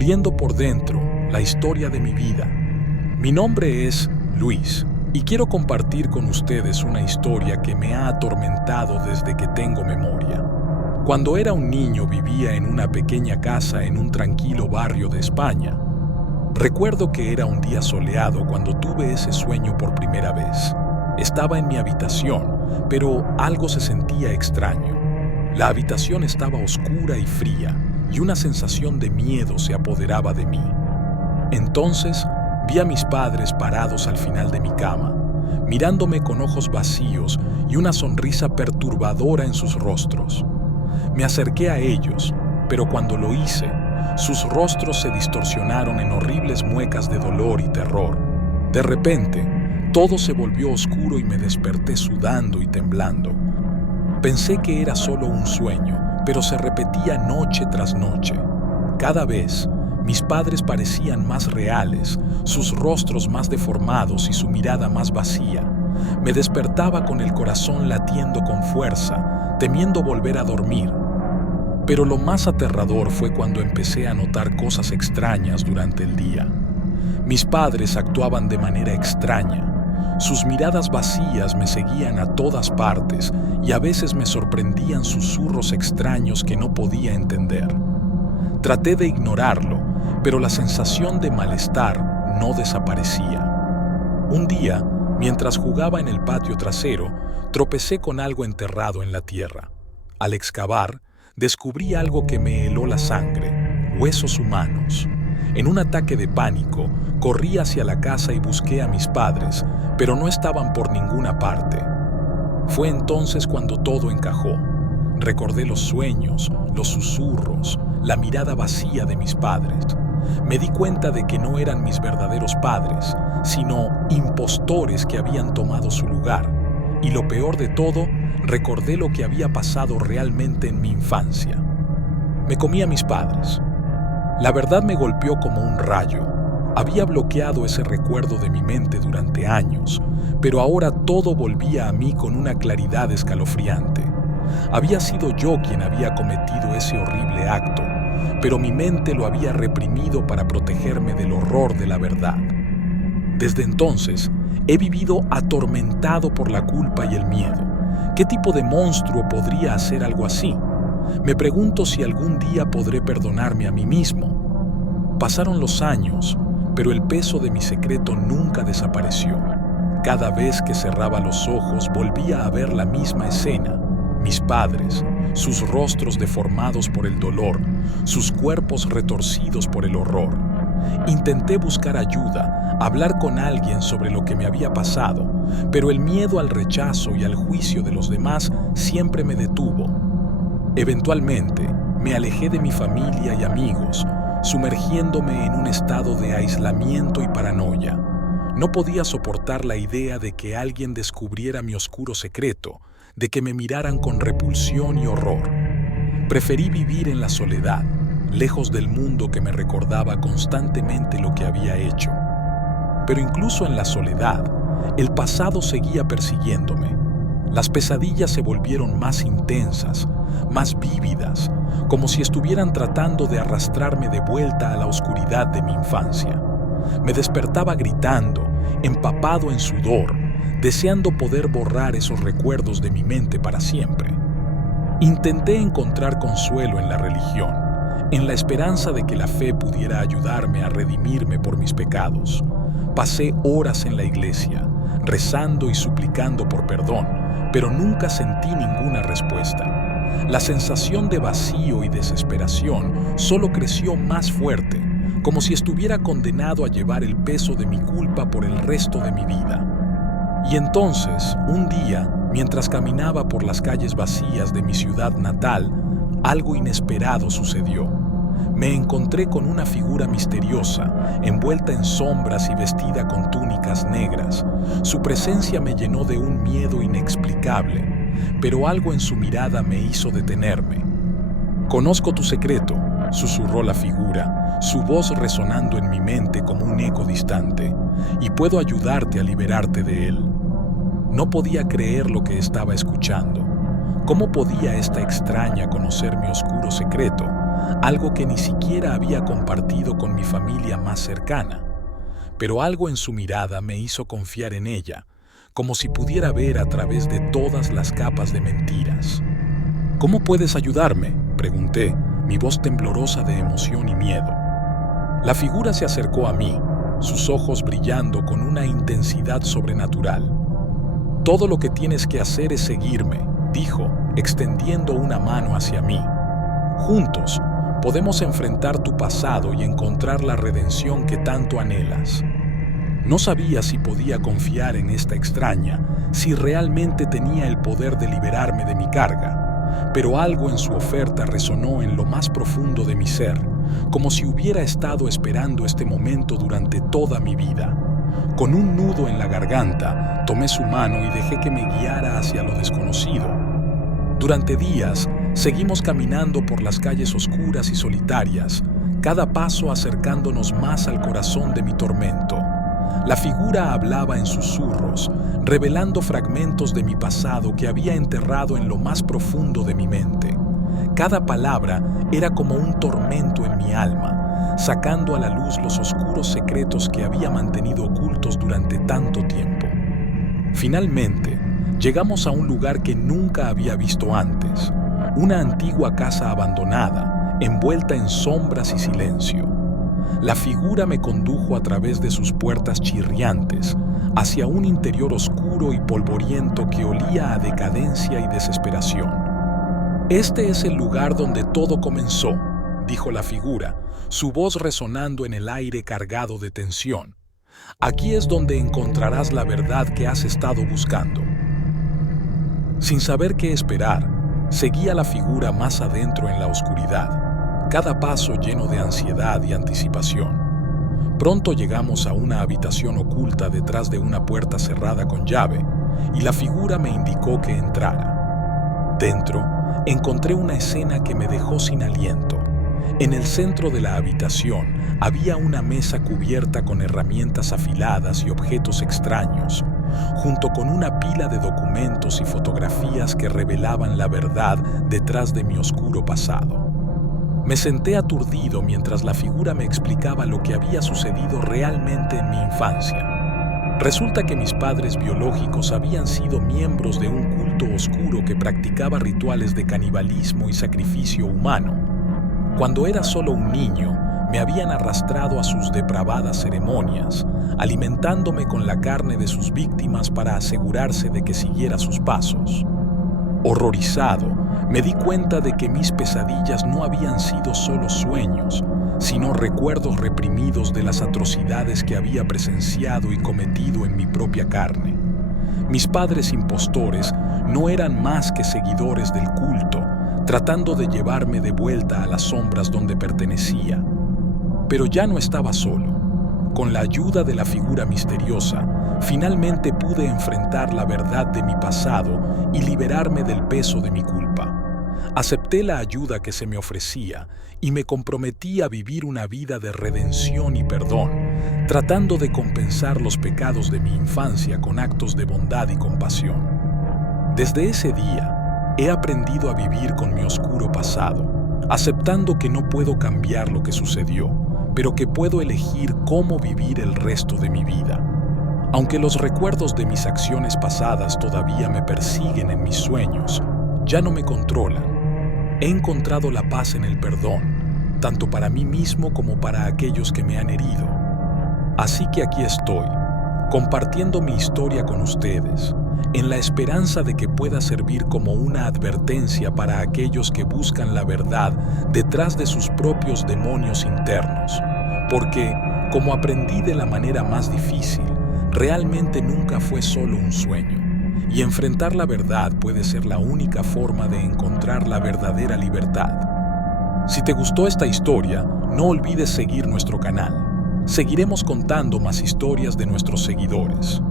Muriendo por dentro, la historia de mi vida. Mi nombre es Luis y quiero compartir con ustedes una historia que me ha atormentado desde que tengo memoria. Cuando era un niño vivía en una pequeña casa en un tranquilo barrio de España. Recuerdo que era un día soleado cuando tuve ese sueño por primera vez. Estaba en mi habitación, pero algo se sentía extraño. La habitación estaba oscura y fría, y una sensación de miedo se apoderaba de mí. Entonces, vi a mis padres parados al final de mi cama, mirándome con ojos vacíos y una sonrisa perturbadora en sus rostros. Me acerqué a ellos, pero cuando lo hice, sus rostros se distorsionaron en horribles muecas de dolor y terror. De repente, todo se volvió oscuro y me desperté sudando y temblando. Pensé que era solo un sueño, pero se repetía noche tras noche. Cada vez, mis padres parecían más reales, sus rostros más deformados y su mirada más vacía. Me despertaba con el corazón latiendo con fuerza, temiendo volver a dormir. Pero lo más aterrador fue cuando empecé a notar cosas extrañas durante el día. Mis padres actuaban de manera extraña. Sus miradas vacías me seguían a todas partes y a veces me sorprendían susurros extraños que no podía entender. Traté de ignorarlo, pero la sensación de malestar no desaparecía. Un día, mientras jugaba en el patio trasero, tropecé con algo enterrado en la tierra. Al excavar, descubrí algo que me heló la sangre: huesos humanos. En un ataque de pánico, corrí hacia la casa y busqué a mis padres, pero no estaban por ninguna parte. Fue entonces cuando todo encajó. Recordé los sueños, los susurros, la mirada vacía de mis padres. Me di cuenta de que no eran mis verdaderos padres, sino impostores que habían tomado su lugar. Y lo peor de todo, recordé lo que había pasado realmente en mi infancia. Me comí a mis padres. La verdad me golpeó como un rayo. Había bloqueado ese recuerdo de mi mente durante años, pero ahora todo volvía a mí con una claridad escalofriante. Había sido yo quien había cometido ese horrible acto, pero mi mente lo había reprimido para protegerme del horror de la verdad. Desde entonces, he vivido atormentado por la culpa y el miedo. ¿Qué tipo de monstruo podría hacer algo así? Me pregunto si algún día podré perdonarme a mí mismo. Pasaron los años, pero el peso de mi secreto nunca desapareció. Cada vez que cerraba los ojos volvía a ver la misma escena: mis padres, sus rostros deformados por el dolor, sus cuerpos retorcidos por el horror. Intenté buscar ayuda, hablar con alguien sobre lo que me había pasado, pero el miedo al rechazo y al juicio de los demás siempre me detuvo. Eventualmente, me alejé de mi familia y amigos, sumergiéndome en un estado de aislamiento y paranoia. No podía soportar la idea de que alguien descubriera mi oscuro secreto, de que me miraran con repulsión y horror. Preferí vivir en la soledad, lejos del mundo que me recordaba constantemente lo que había hecho. Pero incluso en la soledad, el pasado seguía persiguiéndome. Las pesadillas se volvieron más intensas, más vívidas, como si estuvieran tratando de arrastrarme de vuelta a la oscuridad de mi infancia. Me despertaba gritando, empapado en sudor, deseando poder borrar esos recuerdos de mi mente para siempre. Intenté encontrar consuelo en la religión, en la esperanza de que la fe pudiera ayudarme a redimirme por mis pecados. Pasé horas en la iglesia, rezando y suplicando por perdón, pero nunca sentí ninguna respuesta. La sensación de vacío y desesperación solo creció más fuerte, como si estuviera condenado a llevar el peso de mi culpa por el resto de mi vida. Y entonces, un día, mientras caminaba por las calles vacías de mi ciudad natal, algo inesperado sucedió. Me encontré con una figura misteriosa, envuelta en sombras y vestida con túnicas negras. Su presencia me llenó de un miedo inexplicable, pero algo en su mirada me hizo detenerme. «Conozco tu secreto», susurró la figura, su voz resonando en mi mente como un eco distante, «y puedo ayudarte a liberarte de él». No podía creer lo que estaba escuchando. ¿Cómo podía esta extraña conocer mi oscuro secreto? algo que ni siquiera había compartido con mi familia más cercana. Pero algo en su mirada me hizo confiar en ella, como si pudiera ver a través de todas las capas de mentiras. ¿Cómo puedes ayudarme?, pregunté, mi voz temblorosa de emoción y miedo. La figura se acercó a mí, sus ojos brillando con una intensidad sobrenatural. «Todo lo que tienes que hacer es seguirme», dijo, extendiendo una mano hacia mí. «Juntos, podemos enfrentar tu pasado y encontrar la redención que tanto anhelas». No sabía si podía confiar en esta extraña, si realmente tenía el poder de liberarme de mi carga, pero algo en su oferta resonó en lo más profundo de mi ser, como si hubiera estado esperando este momento durante toda mi vida. Con un nudo en la garganta, tomé su mano y dejé que me guiara hacia lo desconocido. Durante días, seguimos caminando por las calles oscuras y solitarias, cada paso acercándonos más al corazón de mi tormento. La figura hablaba en susurros, revelando fragmentos de mi pasado que había enterrado en lo más profundo de mi mente. Cada palabra era como un tormento en mi alma, sacando a la luz los oscuros secretos que había mantenido ocultos durante tanto tiempo. Finalmente, llegamos a un lugar que nunca había visto antes, una antigua casa abandonada, envuelta en sombras y silencio. La figura me condujo a través de sus puertas chirriantes, hacia un interior oscuro y polvoriento que olía a decadencia y desesperación. «Este es el lugar donde todo comenzó», dijo la figura, su voz resonando en el aire cargado de tensión. «Aquí es donde encontrarás la verdad que has estado buscando». Sin saber qué esperar, seguí a la figura más adentro en la oscuridad, cada paso lleno de ansiedad y anticipación. Pronto llegamos a una habitación oculta detrás de una puerta cerrada con llave, y la figura me indicó que entrara. Dentro, encontré una escena que me dejó sin aliento. En el centro de la habitación había una mesa cubierta con herramientas afiladas y objetos extraños, junto con una pila de documentos y fotografías que revelaban la verdad detrás de mi oscuro pasado. Me senté aturdido mientras la figura me explicaba lo que había sucedido realmente en mi infancia. Resulta que mis padres biológicos habían sido miembros de un culto oscuro que practicaba rituales de canibalismo y sacrificio humano. Cuando era solo un niño, me habían arrastrado a sus depravadas ceremonias, alimentándome con la carne de sus víctimas para asegurarse de que siguiera sus pasos. Horrorizado, me di cuenta de que mis pesadillas no habían sido solo sueños, sino recuerdos reprimidos de las atrocidades que había presenciado y cometido en mi propia carne. Mis padres impostores no eran más que seguidores del culto, tratando de llevarme de vuelta a las sombras donde pertenecía. Pero ya no estaba solo. Con la ayuda de la figura misteriosa, finalmente pude enfrentar la verdad de mi pasado y liberarme del peso de mi culpa. Acepté la ayuda que se me ofrecía y me comprometí a vivir una vida de redención y perdón, tratando de compensar los pecados de mi infancia con actos de bondad y compasión. Desde ese día, he aprendido a vivir con mi oscuro pasado, aceptando que no puedo cambiar lo que sucedió, pero que puedo elegir cómo vivir el resto de mi vida. Aunque los recuerdos de mis acciones pasadas todavía me persiguen en mis sueños, ya no me controlan. He encontrado la paz en el perdón, tanto para mí mismo como para aquellos que me han herido. Así que aquí estoy, compartiendo mi historia con ustedes, en la esperanza de que pueda servir como una advertencia para aquellos que buscan la verdad detrás de sus propios demonios internos. Porque, como aprendí de la manera más difícil, realmente nunca fue solo un sueño. Y enfrentar la verdad puede ser la única forma de encontrar la verdadera libertad. Si te gustó esta historia, no olvides seguir nuestro canal. Seguiremos contando más historias de nuestros seguidores.